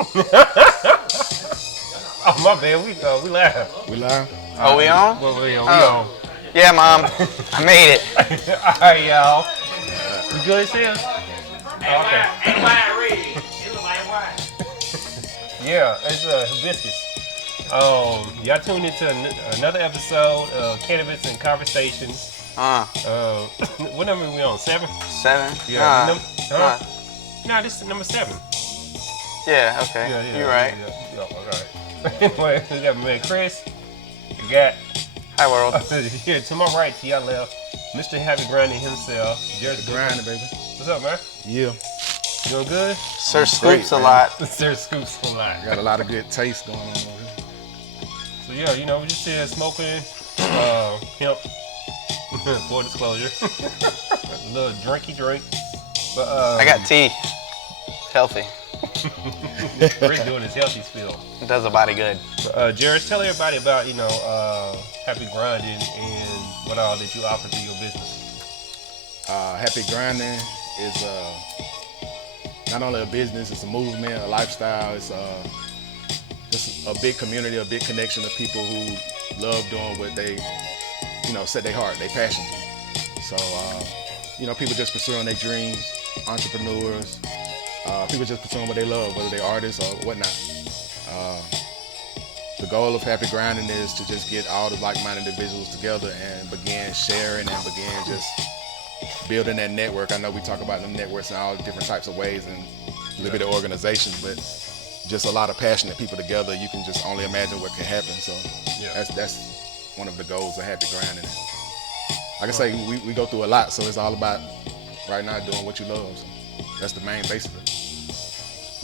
Oh my bad, we live. We live? Oh, we on? Well, we on. Yeah, Mom. I made it. Alright, y'all. You good as hell? Okay. Yeah, it's hibiscus. Y'all tuned into another episode of Cannabis and Conversations. What number are we on? 7? 7? Yeah. Nah, this is number 7. Yeah, okay. Yeah, You're right. Yeah, all right. Anyway, we got my man Chris. We got Hi, world. here to my right, to your left, Mr. Happy Grinding himself, Jeris Booker. Grinding, baby. What's up, man? Yeah. You doing good? Sir Scoops great, a man. lot. Sir Scoops a lot. Got a lot of good taste going on over here. So yeah, you know, we just here smoking hemp. For disclosure, a little drinky drink. But I got tea. Healthy. Rick doing his healthy spill. It does a body good. Jeris, tell everybody about Happy Grinding and what all that you offer through your business. Happy Grinding is not only a business, it's a movement, a lifestyle. It's just a big community, a big connection of people who love doing what they, set their heart, their passion to. So, people just pursuing their dreams, entrepreneurs, people just pursuing what they love, whether they're artists or whatnot. The goal of Happy Grinding is to just get all the like-minded individuals together and begin sharing and begin just building that network. I know we talk about them networks in all different types of ways and a little bit of organization, but just a lot of passionate people together, you can just only imagine what can happen. So that's one of the goals of Happy Grinding. Like I say, we go through a lot, so it's all about right now doing what you love. So that's the main base of it,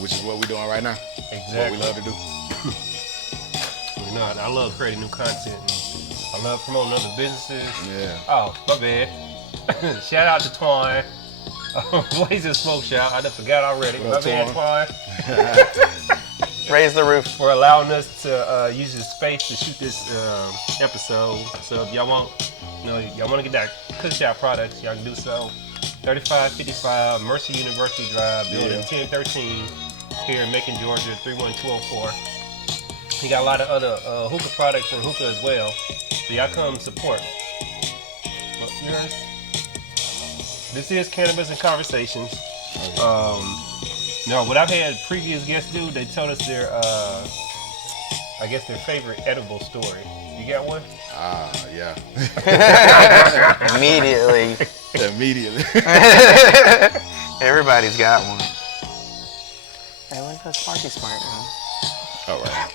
which is what we're doing right now. Exactly. What we love to do. I love creating new content. And I love promoting other businesses. Yeah. Oh, my bad. Shout out to Twine. Blazing Smoke Shop. I done forgot already. What up, my bad, Twine. Raise the roof. For allowing us to use his space to shoot this episode. So if y'all want, y'all want to get that Cookout products, y'all can do so. 3555 Mercer University Drive, building 1013 here in Macon, Georgia, 31204. He got a lot of other hookah products and hookah as well. So y'all come support. Well, this is Cannabis and Conversations. What I've had previous guests do, they told us their their favorite edible story. You got one? Yeah. Immediately. Everybody's got one. Hey, where's that Sparky Smart now? All right.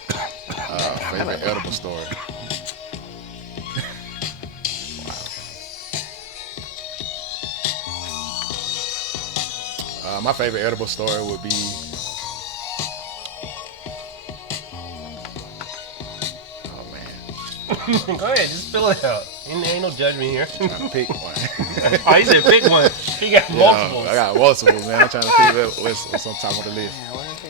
Favorite edible story. Wow. My favorite edible story would be. Oh man. Go ahead, just spill it out. Ain't no judgment here. I'm trying to pick one. Oh, he said pick one. He got multiple. I got multiple, man. I'm trying to figure out what's on top of the list. Yeah, where did it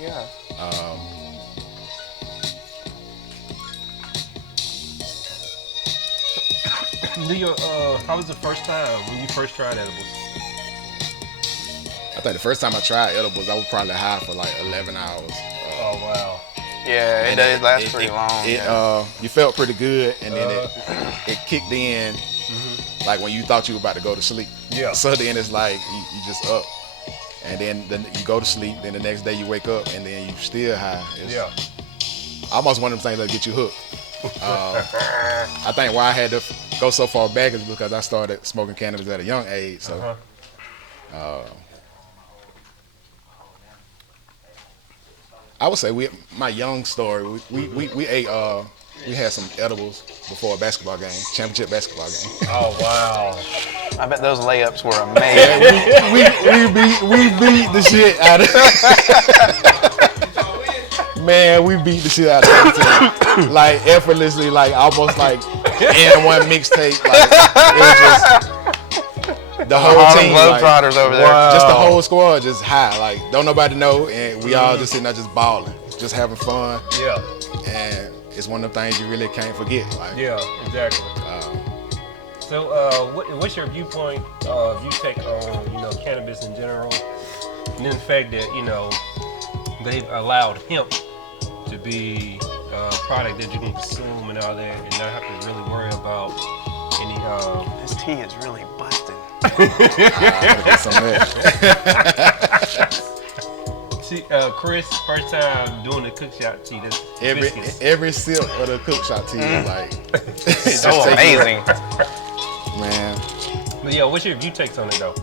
go? How was the first time when you first tried edibles? I think the first time I tried edibles, I was probably high for like 11 hours. Oh wow. Yeah, it does last pretty long. You felt pretty good, and then it kicked in, like when you thought you were about to go to sleep. Yeah. So then it's like you just up, and then you go to sleep. Then the next day you wake up, and then you still high. It's almost one of them things that get you hooked. I think why I had to go so far back is because I started smoking cannabis at a young age. So. I would say my young story. We ate. We had some edibles before a basketball game, championship basketball game. Oh wow! I bet those layups were amazing. we beat the shit out of. Man, we beat the shit out of that team. Like effortlessly, like almost like in one mixtape. Like it was just the whole team. Globetrotters over there. Wow. Just the whole squad just high. Like don't nobody know, and we all just sitting there just balling, just having fun. Yeah. And it's one of the things you really can't forget. Like, yeah, exactly. So, what's your viewpoint, view take on cannabis in general, and then the fact that they've allowed hemp to be a product that you can consume and all that, and not have to really worry about any. This tea is really busting. I'll get some of that. See, Chris, first time doing the cook shop tea. That's biscuits. Every sip of the cook shop tea is like So amazing. Man. But yeah, what's your takes on it though?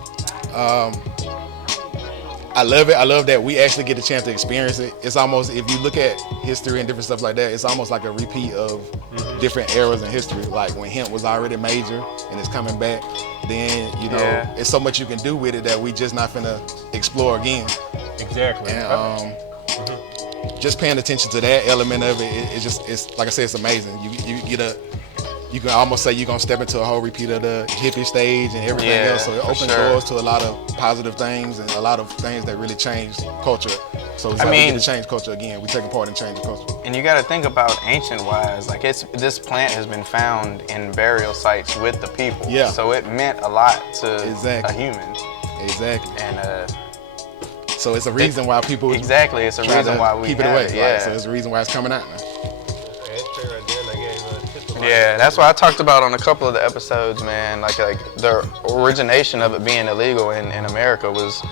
I love it. I love that we actually get a chance to experience it. It's almost, if you look at history and different stuff like that, it's almost like a repeat of different eras in history. Like when hemp was already major and it's coming back, then, you know, it's so much you can do with it that we just not finna explore again. Exactly. And just paying attention to that element of it, it's like I said, it's amazing. You can almost say you're gonna step into a whole repeat of the hippie stage and everything else. So it opens doors to a lot of positive things and a lot of things that really change culture. So it's like we get to change culture again. We're taking part in changing culture. And you got to think about ancient wise. Like this plant has been found in burial sites with the people. Yeah. So it meant a lot to Exactly. a human. Exactly. And so it's a reason why people it's a reason why we keep it have away. it. Yeah. Like, so it's a reason why it's coming out now. Yeah, that's what I talked about on a couple of the episodes, man. Like the origination of it being illegal in America was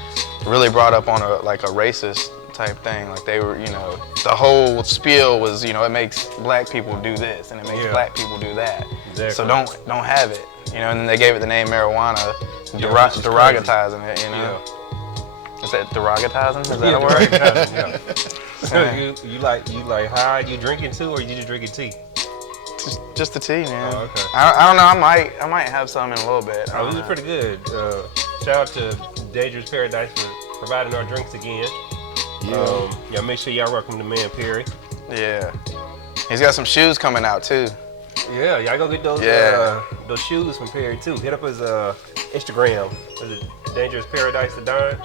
really brought up on a racist type thing. Like they were, you know, the whole spiel was, you know, it makes black people do this and it makes black people do that. Exactly. So don't have it, you know. And then they gave it the name marijuana, derogatizing it, you know. Is that derogatizing? Is that a word? Yeah. So you like high? You drinking too, or you just drinking tea? Just the tea, man. Oh, okay. I don't know. I might have some in a little bit. Oh, this is pretty good. Shout out to Dangerous Paradise for providing our drinks again. Yeah, make sure y'all welcome the man Perry. Yeah, he's got some shoes coming out too. Yeah, y'all go get those shoes from Perry too. Hit up his Instagram. Is it Dangerous Paradise to Dine?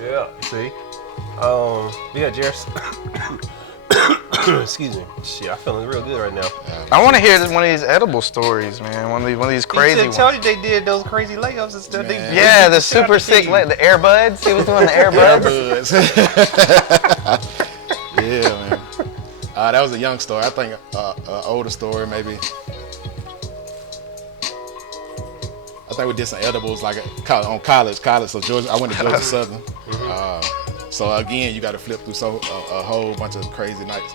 Yeah, see. Yeah, Jeris. Excuse me. Shit, I'm feeling real good right now. I want to hear one of these edible stories, man. One of these crazy ones. Tell you they did those crazy layups and stuff. Yeah, the super sick, the Airbuds. He was doing the Airbuds. Yeah, man. That was a young story. I think an older story, maybe. I think we did some edibles like on college. So Georgia, I went to Georgia Southern. So again, you got to flip through a whole bunch of crazy nights.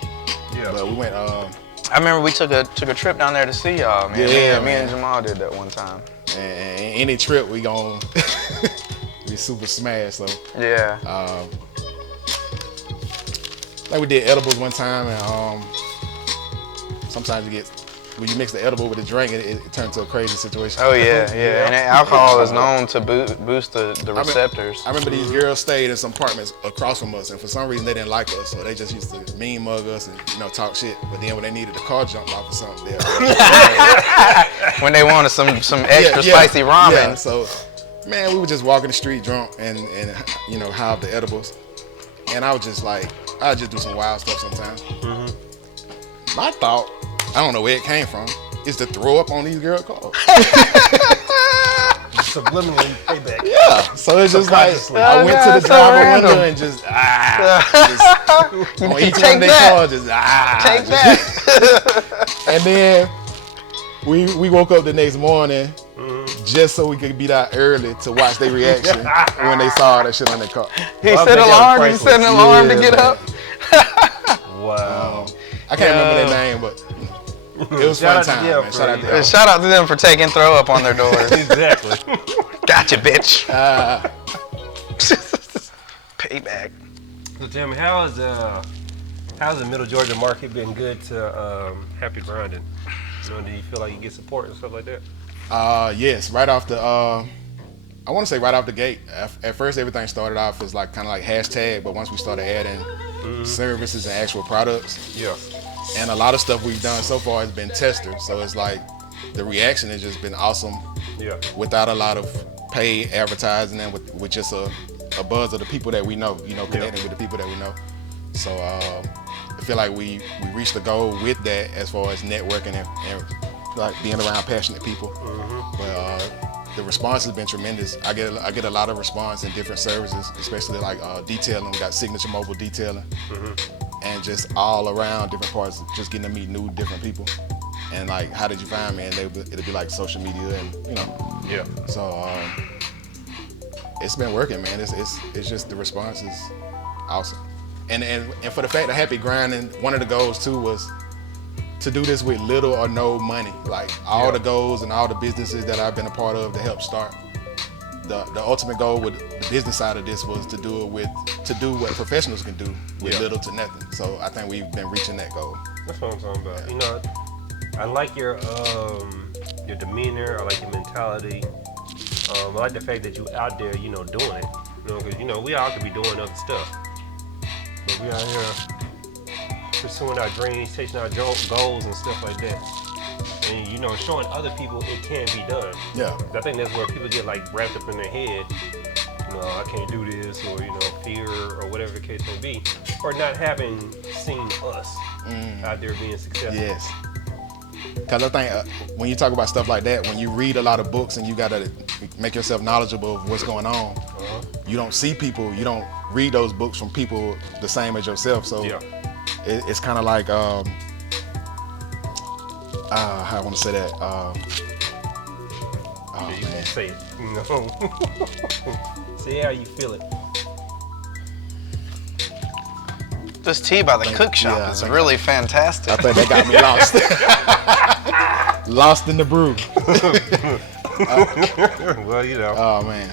Yeah. But we went. I remember we took a trip down there to see y'all, man. Yeah, me and Jamal did that one time. And any trip we gon' be super smashed. So yeah. Like we did edibles one time, and sometimes when you mix the edible with the drink, it turns to a crazy situation. Oh yeah. And alcohol is known to boost the receptors. I remember these girls stayed in some apartments across from us, and for some reason they didn't like us, so they just used to mean mug us and talk shit. But then when they needed the car jumped off or something, when they wanted some extra spicy ramen. Yeah, so man, we were just walking the street drunk and high off the edibles, and I was just like, I just do some wild stuff sometimes. My thought, I don't know where it came from, is to throw up on these girl cars. Subliminally payback. Yeah. So it's just like, I went to the driver window and just on each one of their cars, just Take that. And then we woke up the next morning just so we could be out early to watch their reaction when they saw that shit on their car. He set an alarm to get up. Wow. I can't remember their name, but it was fun time, man. Shout out to them for taking throw up on their doors. Exactly. Gotcha, bitch. Payback. So tell me, how's the Middle Georgia market been good to Happy Grinding? Do you feel like you get support and stuff like that? Yes, right off the I want to say right off the gate. At first, everything started off as kind of like hashtag, but once we started adding services and actual products, and a lot of stuff we've done so far has been testered. So it's like the reaction has just been awesome. Yeah. Without a lot of paid advertising and with just a buzz of the people that we know, connecting with the people that we know. So I feel like we reached the goal with that as far as networking and like being around passionate people. But the response has been tremendous. I get a lot of response in different services, especially like detailing. We got Signature Mobile Detailing, and just all around different parts, just getting to meet new different people. And like, how did you find me? And it'll be like social media, and you know. Yeah. So it's been working, man. It's just the response is awesome. And for the fact of Happy Grinding, one of the goals too was to do this with little or no money. Like all the goals and all the businesses that I've been a part of to help start. The ultimate goal with the business side of this was to do what professionals can do with little to nothing. So I think we've been reaching that goal. That's what I'm talking about. You know, I like your demeanor. I like your mentality. I like the fact that you out there, you know, doing it. You know, because you know we all could be doing other stuff, but we out here pursuing our dreams, chasing our goals and stuff like that. And you know, showing other people it can be done. Yeah. I think that's where people get like wrapped up in their head. You know, I can't do this, or you know, fear, or whatever the case may be, or not having seen us out there being successful. Yes. Because I think when you talk about stuff like that, when you read a lot of books and you got to make yourself knowledgeable of what's going on, you don't see people, you don't read those books from people the same as yourself. So it's kind of like, how I want to say that. You can say it. No. Say how you feel it. This tea by the cook shop is really fantastic. I think that got me lost. Lost in the brew. Well, you know. Oh, man.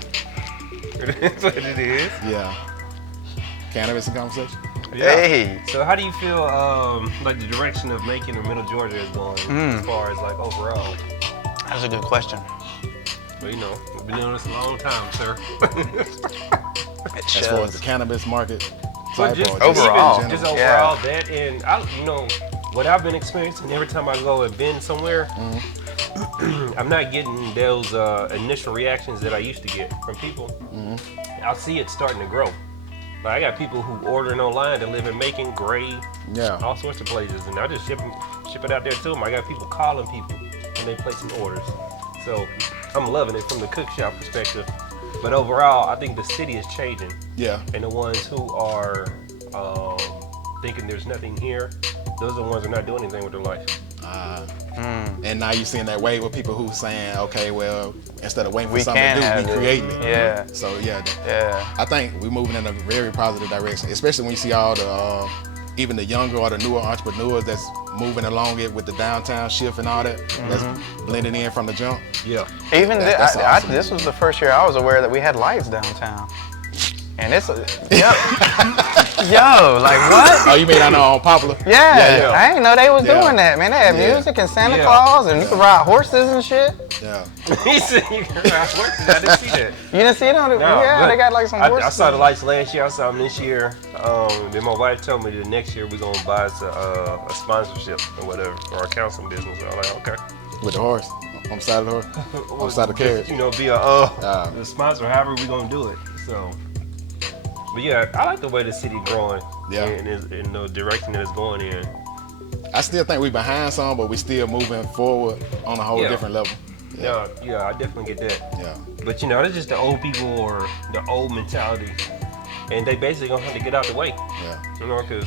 It is what it is. Yeah. Cannabis Conversation? Yeah. Hey. So how do you feel like the direction of Macon or Middle Georgia is going as far as like overall? That's a good question. Well, you know, we've been doing this a long time, sir. As far as the cannabis market? But just overall, just overall, that, and you know, what I've been experiencing every time I go and been somewhere, I'm not getting those initial reactions that I used to get from people. I see it starting to grow. Like I got people who ordering online that live in Macon, Gray, all sorts of places, and I just ship it out there to them. I got people calling people and they placing orders. So I'm loving it from the cook shop perspective. But overall, I think the city is changing. Yeah. And the ones who are thinking there's nothing here, those are the ones who are not doing anything with their life. And now you're seeing that wave with people who saying, okay, well, instead of waiting for something to do, we creating it. Yeah. So I think we're moving in a very positive direction, especially when you see all the even the younger or the newer entrepreneurs that's moving along it with the downtown shift and all that, that's blending in from the jump. Yeah. Even that's awesome. this was the first year I was aware that we had lights downtown. And it's yo, like what? Oh, you mean I know on Popular? Yeah. I didn't know they was doing that, man. They had music and Santa Claus, and you could ride horses and shit. Yeah. He said you can ride horses. I didn't see that. You didn't see it on the? No, they got like some horses. I saw the lights last year. I saw them this year. Then my wife told me that next year we're gonna buy us a sponsorship or whatever for our counseling business. So I'm like, okay. With the horse on the side of the horse, on the side of the carriage. You know, be a sponsor. However we gonna do it. So. But yeah, I like the way the city growing in the direction that it's going in. I still think we're behind some, but we still moving forward on a whole different level. Yeah, I definitely get that. Yeah. But you know, it's just the old people or the old mentality, and they basically gonna have to get out the way. Yeah. You know, because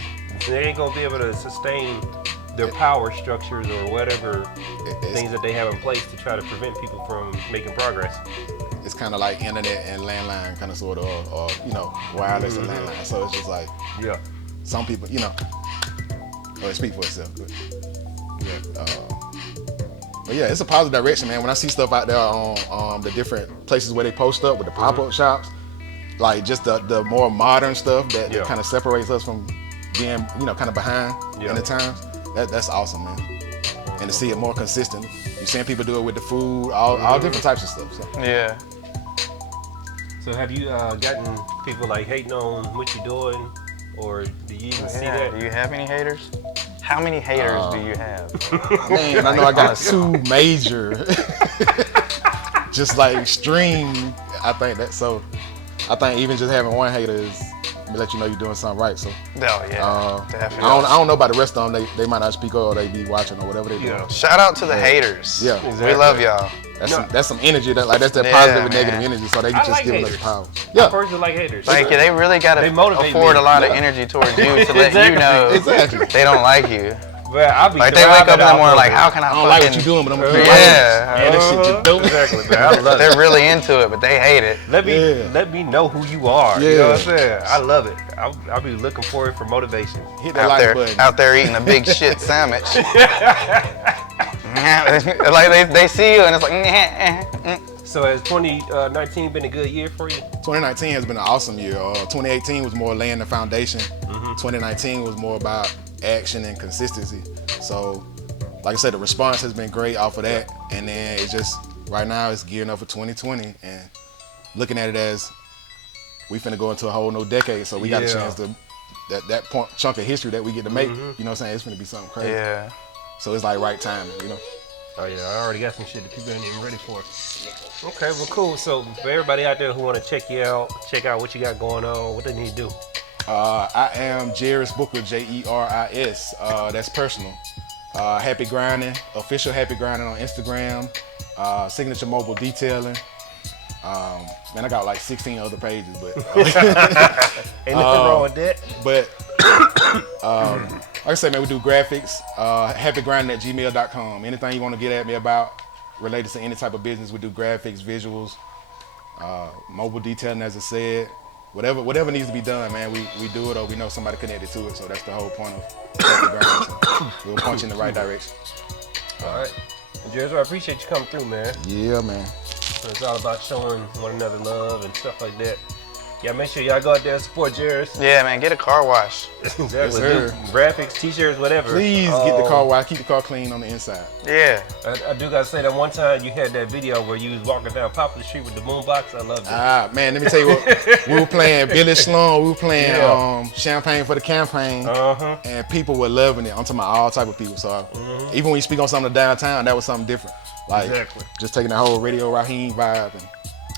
they ain't gonna be able to sustain their power structures or whatever things that they have in place to try to prevent people from making progress. It's kind of like internet and landline, kind of sort of, or you know, wireless and landline. So it's just like, some people, you know, or speak for itself. But yeah, it's a positive direction, man. When I see stuff out there on the different places where they post up with the pop-up shops, like just the more modern stuff that kind of separates us from being, you know, kind of behind in the times. That's awesome, man. And to see it more consistent. You're seeing people do it with the food, all different types of stuff. So. Yeah. So have you gotten people like hating on what you're doing, or do you even see that? Do you have any haters? How many haters do you have? Man, I know I got 2 major, just like extreme. I think even just having one hater is let you know you're doing something right. So Oh yeah, definitely. I don't know about the rest of them. They might not speak or they be watching or whatever they do. Yeah. Shout out to the haters. Yeah. Exactly. We love y'all. That's some energy that's that Yeah, positive and man. negative energy. So they can I just like give us haters. power. I Yeah. personally like haters. Like they really gotta They motivate afford me. a lot of Yeah. energy towards you to let you Exactly. know Exactly. they don't like you. But I be Like they wake up in the morning like, how can I I don't like what fucking... you're doing, but I'm gonna keep Yeah. Man, this shit just dope. Exactly, man. I love They're it. really into it, but they hate it. Let me know who you are. You know what I'm Yeah. saying? I love it. I'll be looking for it for motivation. Hit that like button. Out there eating a big shit sandwich. Like they see you and it's like, So has 2019 been a good year for you? 2019 has been an awesome year. 2018 was more laying the foundation. 2019 was more about action and consistency. So, like I said, the response has been great off of that. And then it's just, right now, it's gearing up for 2020 and looking at it as we finna go into a whole new decade. So we got a Yeah. chance to, that chunk of history that we get to make, you know what I'm saying? It's finna be something crazy. yeah. So it's like right timing, you know? Oh yeah, I already got some shit that people ain't even ready for. Okay, well cool. So for everybody out there who want to check you out, check out what you got going on, what they need to do. I am Jeris Booker, Jeris. That's personal. Happy Grinding, official Happy Grinding on Instagram. Signature Mobile Detailing. Man, I got like 16 other pages, but Ain't nothing wrong with that. but like I said, man, we do graphics. happygrinding@gmail.com. Anything you want to get at me about related to any type of business, we do graphics, visuals, mobile detailing, as I said. Whatever needs to be done, man, we do it, or we know somebody connected to it. So that's the whole point of Happy Grinding. So we'll punch in the right direction. All right. Jeris, I appreciate you coming through, man. Yeah, man. So it's all about showing one another love and stuff like that. Y'all make sure y'all go out there and support Jeris. Yeah, man, get a car wash. Exactly. sir. Do graphics, t-shirts, whatever. Please get the car washed. Keep the car clean on the inside. Yeah. I do gotta say that one time you had that video where you was walking down Poplar Street with the boombox. I loved it. Man, let me tell you what. We were playing Billy Sloan. We were playing Yeah. Champagne for the Campaign. Uh-huh. And people were loving it. I'm talking about all type of people. So even when you speak on something downtown, that was something different. Like Exactly. just taking the whole Radio Raheem vibe and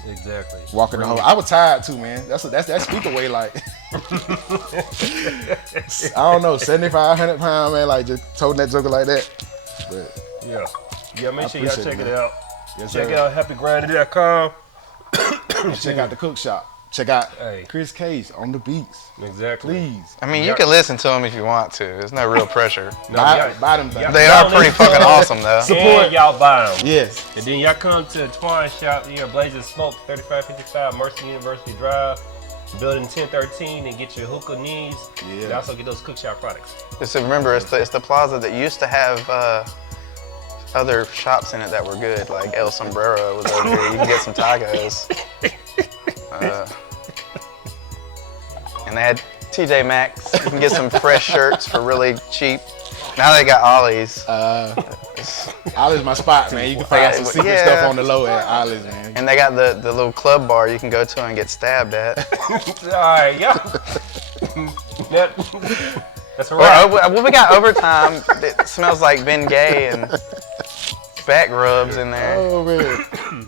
Exactly. walking the whole. I was tired too, man. That's that speaker weigh like I don't know, 7,500 pounds, man. Like just toting that joker like that. But Yeah, make sure y'all appreciate check it, it man. out. yes, Check sir. out happygrinding.com. Check out the cook shop. Check out Hey. Chris Case on the beats. Exactly. Please. I mean, you Yeah. can listen to them if you want to. There's no real pressure. No, Buy them things. They Y'all are pretty listen to fucking them. awesome, though. Support. And y'all buy them. Yes. And then y'all come to Twine Shop, Blazing Smoke, 3555 Mercer University Drive, building 1013, and get your hookah needs. Yeah. And also get those cook shop products. Just remember, it's the plaza that used to have other shops in it that were good, like El Sombrero was over here. You can get some tacos. And they had TJ Maxx. You can get some fresh shirts for really cheap. Now they got Ollie's. Ollie's my spot, man. You can find some secret Yeah. stuff on the low at Ollie's, man. And they got the little club bar you can go to and get stabbed at. Alright, yo. That's right. Well, we got overtime that smells like Ben Gay and back rubs in there. Oh man.